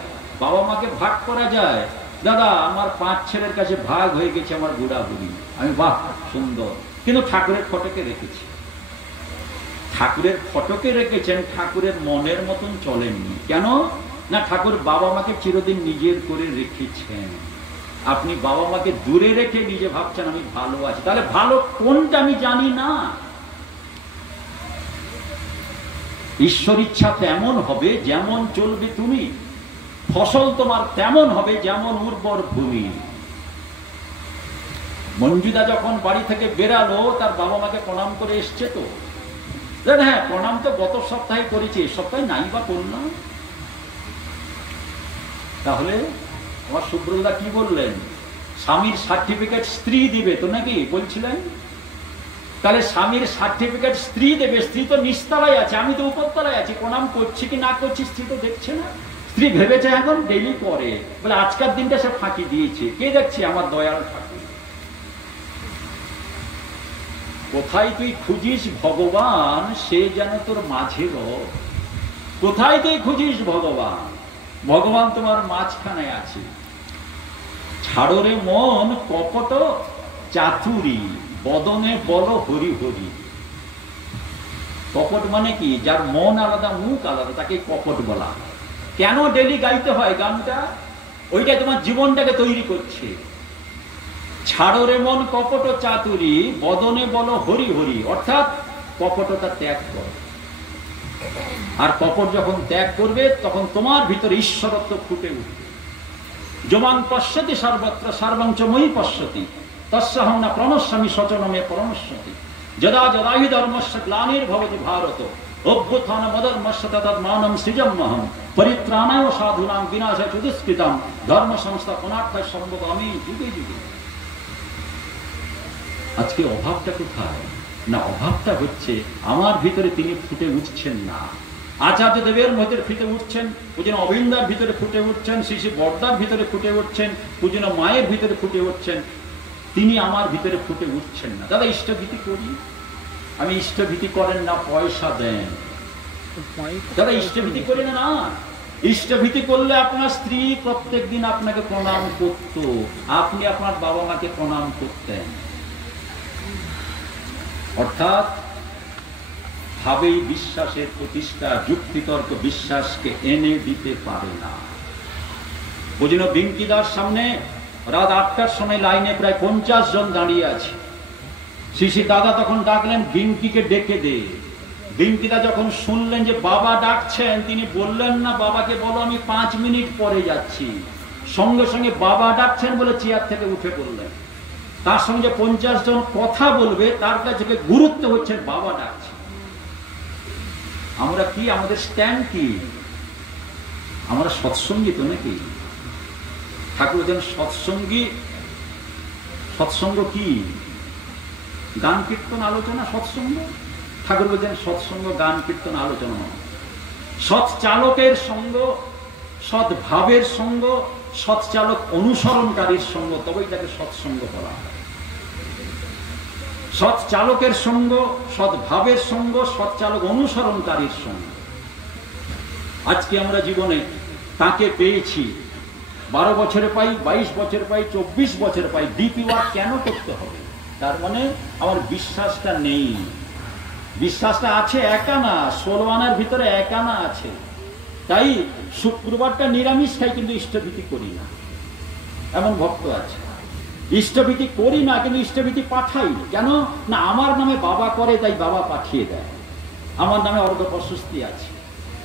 বাবা মাকে ভাগ করা যায়। দাদা আমার 5 ছেলের কাছে ভাগ হয়ে গেছে আমার বুড়া বুড়ি। বাহ সুন্দর, কিন্তু ঠাকুরের ফটোকে রেখেছি। ঠাকুরের ফটোকে রেখেছেন, ঠাকুরের মনের মতন চলেননি। কেন না, ঠাকুর বাবা মাকে চিরদিন নিজের করে রেখেছেন। আপনি বাবা মাকে দূরে রেখে নিজে ভাবছেন আমি ভালো আছি। তাহলে ভালো কোনটা আমি জানি না। ঈশ্বর ইচ্ছা তেমন হবে যেমন চলবে তুমি, ফসল তোমার তেমন হবে যেমন উর্বর ভূমি। মঞ্জুদা যখন বাড়ি থেকে বেরালো, তার বাবা মাকে প্রণাম করে এসছে তো? হ্যাঁ, প্রণাম তো গত সপ্তাহে করেছি, এই সপ্তাহে নাই বা করলাম। তাহলে আমার সুব্রতদা কি বললেন? স্বামীর সার্টিফিকেট স্ত্রী দিবে তো নাকি বলছিলেন? তাহলে স্বামীর সার্টিফিকেট স্ত্রী দেবে। স্ত্রী তো নিচতলায় আছে, আমি তো উপরতলায় আছি, প্রণাম করছি কি না করছি স্ত্রী তো দেখছে না। স্ত্রী ভেবেছে এখন ডেইলি করে, বলে আজকের দিনটা সে ফাঁকি দিয়েছে। কে দেখছে? আমার দয়াল ঠাকুর। কোথায় তুই খুঁজিস ভগবান, সে যেন তোর মাঝে রয়। কোথায় তুই খুঁজিস ভগবান, ভগবান তোমার মাঝখানে আছে। ছাড়ো রে মন কপট, চাতুরী বদনে বল হরি হরি। কপট মানে কি? যার মন আলাদা মুখ আলাদা তাকে কপট বলা। কেন ডেলি গাইতে হয় গানটা? ওইটা তোমার জীবনটাকে তৈরি করছে। ছাড়ো রে মন কপট চাতুরী বদনে বল হরি হরি, অর্থাৎ কপটতা ত্যাগ কর। আর কপট যখন ত্যাগ করবে তখন তোমার ভিতরে ঈশ্বরত্ব ফুটে উঠবে। যমাং পশ্যতি সর্বত্র সর্বঞ্চ মই পশ্যতি তস্যাহং না প্রণশ্যামি সচনমে পরমস্যতি। যদা যদা হি ধর্মস্য গ্লানির্ভবতি ভারত অভ্যুত্থান মদর্মস্য তদাত্মানম সৃজম্যহম পরিত্রাণায় সাধুনাং বিনাশায় চ দুষ্কৃতাম ধর্ম সংস্থাপনার্থায় সম্ভবামি যুগে যুগে। আজকে অভাবটা কোথায়? না, অভাবটা হচ্ছে আমার ভিতরে তিনি ফুটে উঠছেন না। আচার্য দেবের মধ্যে ফুটে উঠছেন, পূজন অবিন্দার ভিতরে ফুটে উঠছেন, শ্রী শ্রী বর্দার ভিতরে ফুটে উঠছেন, পূজন মায়ের ভিতরে ফুটে উঠছেন। তিনি আমার ভিতরে ফুটে উঠছেন না। দাদা ইষ্টভীতি করি, আমি ইষ্টভীতি করেন না পয়সা দেন। দাদা ইষ্টভীতি করি না। ইষ্টভীতি করলে আপনার স্ত্রী প্রত্যেক দিন আপনাকে প্রণাম করত, আপনি আপনার বাবা মাকে প্রণাম করতেন। অর্থাৎ ভাবেই বিশ্বাসের প্রতিষ্ঠা, যুক্তিতর্ক বিশ্বাসকে এনে দিতে পারে না। বুঝিন বিঙ্কিদার সামনে রাত 8টার সময় লাইনে প্রায় 50 জন দাঁড়িয়ে আছে। শ্রী দাদা তখন ডাকলেন বিঙ্কিকে ডেকে দে। বিঙ্কিদা যখন শুনলেন যে বাবা ডাকছেন, তিনি বললেন না বাবাকে বলো আমি 5 মিনিট পরে যাচ্ছি। সঙ্গে সঙ্গে বাবা ডাকছেন বলে চেয়ার থেকে উঠে পড়লেন। তার সঙ্গে 50 জন কথা বলবে, তার কাছে গুরুত্ব হচ্ছে বাবা ডাকছে। আমরা কি, আমাদের স্ট্যান্ড কি? আমরা সৎসঙ্গী তো নাকি? ঠাকুর বলছেন সৎসঙ্গী। সৎসঙ্গ কি? গান কীর্তন আলোচনা সৎসঙ্গ? ঠাকুর বলছেন সৎসঙ্গ গান কীর্তন আলোচনা। সৎ চালকের সঙ্গ, সৎ ভাবের সঙ্গ, সৎ চালক অনুসরণকারীর সঙ্গ, তবেই তাকে সৎসঙ্গ বলা হয়। সৎ চালকের সঙ্গ, সৎ ভাবের সঙ্গ, সৎ চালক অনুসরণকারীর সঙ্গ। আজকে আমরা জীবনে তাকে পেয়েছি, 12 বছরে পাই, 22 বছরে পাই, 24 বছরে পাই। ডিপি ওয়ার্ক কেন করতে হবে? তার মানে আমার বিশ্বাসটা নেই। বিশ্বাসটা আছে একা না, 16 আনার ভিতরে একা না আছে। তাই শুক্রবারটা নিরামিষ খাই কিন্তু ইষ্টভীতি করি না, এমন ভক্ত আছে। ইষ্টভীতি করি না কিন্তু ইষ্টভীতি পাঠাই। কেন না? আমার নামে বাবা করে, তাই বাবা পাঠিয়ে দেয়। আমার নামে অর্ঘ প্রশস্তি আছে,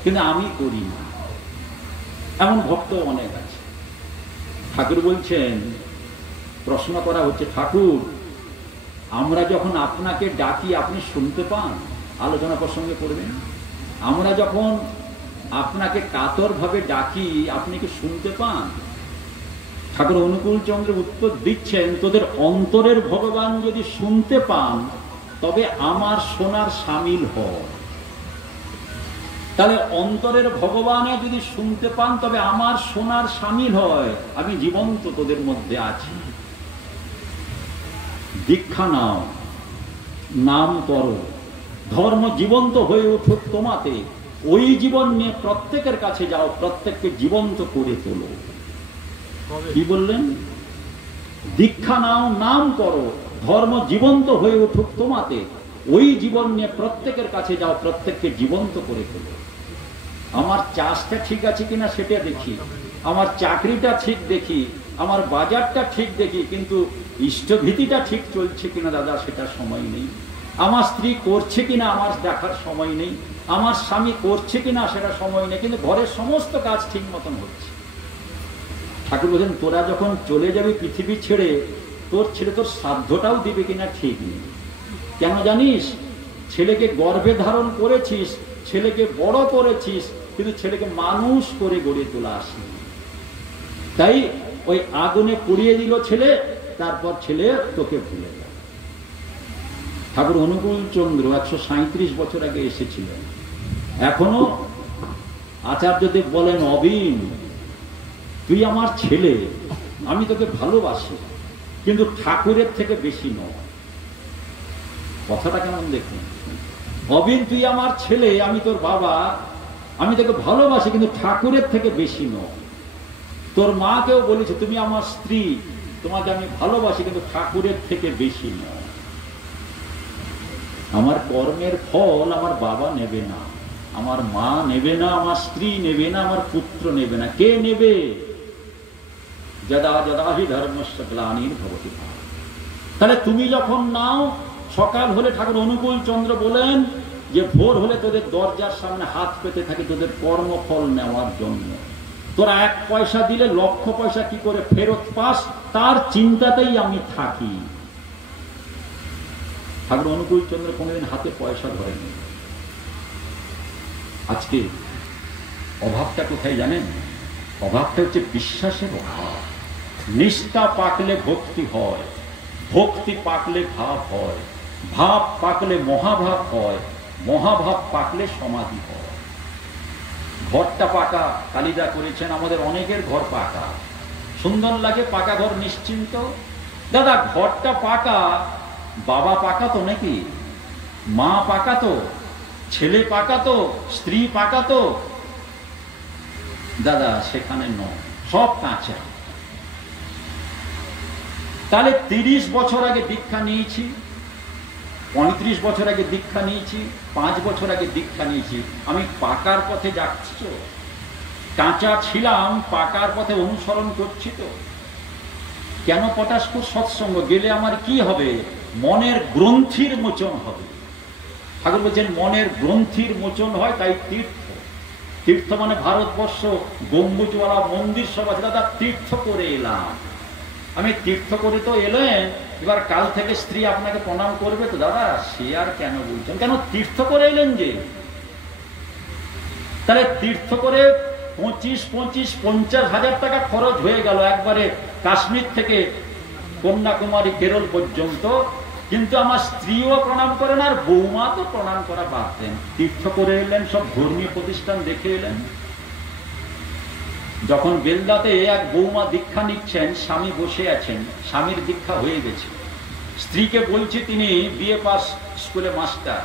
কিন্তু আমি করি না, এমন ভক্ত অনেক আছে। ঠাকুর বলছেন, প্রশ্ন করা হচ্ছে, ঠাকুর আমরা যখন আপনাকে ডাকি আপনি শুনতে পান? আলোচনা প্রসঙ্গে করবেন। আমরা যখন আপনাকে কাতরভাবে ডাকি আপনি কি শুনতে পান? ঠাকুর অনুকূল চন্দ্র উত্তর দিচ্ছেন, তোদের অন্তরের ভগবান যদি শুনতে পান তবে আমার শোনার সামিল হয়। তাহলে অন্তরের ভগবানে যদি শুনতে পান তবে আমার শোনার সামিল হয়। আমি জীবন্ত তোদের মধ্যে আছি। দীক্ষা নাও, নাম করো, ধর্ম জীবন্ত হয়ে উঠুক তোমাতে। ওই জীবন নিয়ে প্রত্যেকের কাছে যাও, প্রত্যেককে জীবন্ত করে তোলো। কি বললেন? দীক্ষা নাও, নাম করো, ধর্ম জীবন্ত হয়ে উঠুক তোমাতে। ওই জীবন নিয়ে প্রত্যেকের কাছে যাও, প্রত্যেককে জীবন্ত করে তোলো। আমার চাষটা ঠিক আছে কিনা সেটা দেখি, আমার চাকরিটা ঠিক দেখি, আমার বাজারটা ঠিক দেখি, কিন্তু ইষ্টভীতিটা ঠিক চলছে কিনা দাদা সেটা সময় নেই। আমার স্ত্রী করছে কিনা আমার দেখার সময় নেই, আমার স্বামী করছে কিনা সেটা সময় নেই, কিন্তু ঘরের সমস্ত কাজ ঠিক মতন হচ্ছে। ঠাকুর বলছেন, তোরা যখন চলে যাবি পৃথিবী ছেড়ে, তোর ছেলে তোর শ্রাদ্ধটাও দিবে কিনা ঠিক নেই। কেন জানিস? ছেলেকে গর্ভে ধারণ করেছিস, ছেলেকে বড় করেছিস, কিন্তু ছেলেকে মানুষ করে গড়ে তোলা আসেনি। তাই ওই আগুনে পুড়িয়ে দিল ছেলে, তারপর ছেলে তোকে ভুলে গেল। ঠাকুর অনুকূল চন্দ্র 137 বছর আগে এসেছিলেন। এখনো আচার্যদেব বলেন, অবিন তুই আমার ছেলে, আমি তোকে ভালোবাসি, কিন্তু ঠাকুরের থেকে বেশি নয়। কথাটা কেমন দেখুন? অবিন তুই আমার ছেলে, আমি তোর বাবা, আমি তোকে ভালোবাসি, কিন্তু ঠাকুরের থেকে বেশি নয়। তোর মাকেও বলেছে তুমি আমার স্ত্রী, তোমাকে আমি ভালোবাসি, কিন্তু ঠাকুরের থেকে বেশি নয়। আমার কর্মের ফল আমার বাবা নেবে না, আমার মা নেবে না, আমার স্ত্রী নেবে না, আমার পুত্র নেবে না। কে নেবে? যদা যদা হি ধর্মস্য গ্লানির্ভবতি ভারত। তাহলে তুমি যখন নাও, সকাল হলে ঠাকুর অনুকূল চন্দ্র বলেন যে ভোর হলে তোদের দরজার সামনে হাত পেতে থাকে তোদের কর্মফল নেওয়ার জন্য। তোরা 1 পয়সা দিলে লক্ষ পয়সা কি করে ফেরত পাস, তার চিন্তাতেই আমি থাকি। ঠাকুর অনুকূল চন্দ্র কোনদিন হাতে পয়সা ধরেনি। আজকে অভাবটা কোথায় জানেন? অভাবটা হচ্ছে বিশ্বাসের অভাব। নিষ্ঠা পাকলে ভক্তি হয়, ভক্তি পাকলে ভাব হয়, ভাব পাকলে মহাভাব হয়, মহাভাব পাকলে সমাধি হয়। ঘরটা পাকা, কালিদা করেছেন, আমাদের অনেকের ঘর পাকা, সুন্দর লাগে, পাকা ঘর নিশ্চিন্ত। দাদা ঘরটা পাকা, বাবা পাকা তো নাকি? মা পাকা তো, ছেলে পাকা তো, স্ত্রী পাকা তো? দাদা সেখানে নয়, সব কাঁচা। তাহলে 30 বছর আগে দীক্ষা নিয়েছি, 35 বছর আগে দীক্ষা নিয়েছি, 5 বছর আগে দীক্ষা নিয়েছি, আমি পাকার পথে যাচ্ছি তো? কাঁচা ছিলাম, পাকার পথে অনুসরণ করছি তো? কেন পটাশপুর সৎসঙ্গ গেলে আমার কি হবে? মনের গ্রন্থির মোচন হবে। ঠাকুর বলছেন মনের গ্রন্থির মোচন হয়, তাই তীর্থ। তীর্থ মানে ভারতবর্ষ গম্বুজওয়ালা মন্দির সব আছে, দাদা তীর্থ করে এলাম। আমি তীর্থ করে তো এলেন, এবার কাল থেকে স্ত্রী আপনাকে প্রণাম করবে তো? দাদা সে আর কেন বলছেন, কেন তীর্থ করে এলেন যে। তাহলে তীর্থ করে 25-50 টাকা খরচ হয়ে গেল একবারে কাশ্মীর থেকে কন্যাকুমারী কেরল পর্যন্ত, কিন্তু আমার স্ত্রীও প্রণাম করেন আর বৌমা তো প্রণাম করা বাদ দেন। তীর্থ করে এলেন, সব ধর্মীয় প্রতিষ্ঠান দেখে এলেন। যখন বেলদাতে এক বৌমা দীক্ষা নিচ্ছেন, স্বামী বসে আছেন, স্বামীর দীক্ষা হয়ে গেছে, স্ত্রীকে বলছে, তিনি বিএ পাস স্কুলে মাস্টার,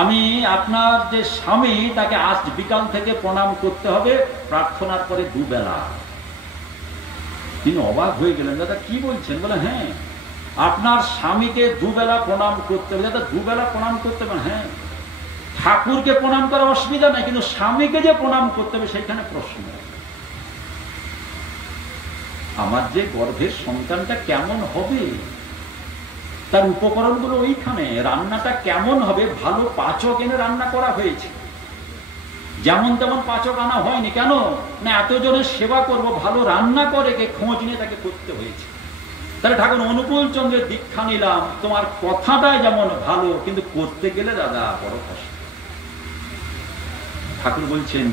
আমি আপনার যে স্বামী তাকে আজ বিকাল থেকে প্রণাম করতে হবে, প্রার্থনার পরে 2 বেলা। তিনি অবাক হয়ে গেলেন, দাদা কি বলছেন? বলে হ্যাঁ, আপনার স্বামীকে 2 বেলা প্রণাম করতে হবে। দাদা 2 বেলা প্রণাম করতে হবে? হ্যাঁ। ঠাকুরকে প্রণাম করার অসুবিধা নাই, কিন্তু স্বামীকে যে প্রণাম করতে হবে সেইখানে প্রশ্ন। আমার যে গর্ভের সন্তানটা কেমন হবে, তার উপকরণগুলো ওইখানে, রান্নাটা কেমন হবে, ভালো পাচক এনে রান্না করা হয়েছে। যেমন তেমন পাচক আনা হয়নি। কেন না, এতজনের সেবা করব, ভালো রান্না করে কে, খোঁজ নিয়ে তাকে করতে হয়েছে। তাহলে ঠাকুর অনুকূল চন্দ্রের দীক্ষা নিলাম, তোমার কথাটাই যেমন ভালো, কিন্তু করতে গেলে দাদা বড় কষ্ট। ঠাকুর বলছেন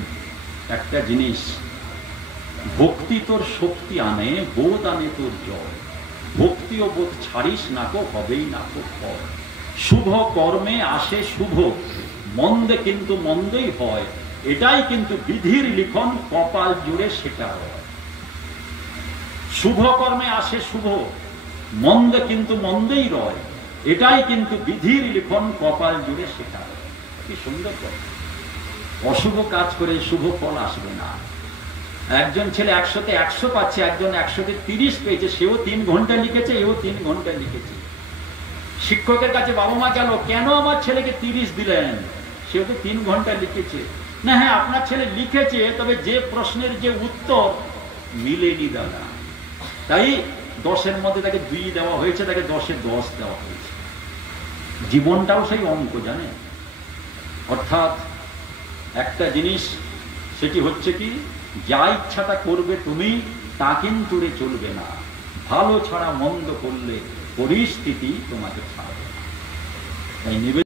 একটা জিনিস, ভক্তি তোর শক্তি আনে, বোধ আনে তোর জয়। ভক্তি ও বোধ ছাড়িস না কো, হবেই না কো ফল। শুভ কর্মে আসে শুভ, মন্দে কিন্তু মন্দই হয়, এটাই কিন্তু বিধির লিখন, কপাল জুড়ে সেটা হয়। শুভ কর্মে আসে শুভ, মন্দে কিন্তু মন্দই রয়, এটাই কিন্তু বিধির লিখন, কপাল জুড়ে সেটা হয়। কি সুন্দর কথা। অশুভ কাজ করে শুভ ফল আসবে না। একজন ছেলে 100-তে 100 পাচ্ছে, একজন 100-তে 30 পেয়েছে, সেও 3 ঘন্টা লিখেছে, এও 3 ঘন্টা লিখেছে। শিক্ষকের কাছে বাবা মা গেল, কেন আমার ছেলেকে 30 দিলেন? সেও তো 3 ঘন্টা লিখেছে। না হ্যাঁ, আপনার ছেলে লিখেছে, তবে যে প্রশ্নের যে উত্তর মিলেনি দাদা, তাই 10-এর মধ্যে তাকে 2 দেওয়া হয়েছে, তাকে 10-এ 10 দেওয়া হয়েছে। জীবনটাও সেই অঙ্ক, জানেন। অর্থাৎ একটা জিনিস, সেটি হচ্ছে কি, যা ইচ্ছাটা করবে তুমি, তা কিন্তু চলবে না। ভালো ছাড়া মন্দ করলে পরিস্থিতি তোমাকে ছাড়বে। তাই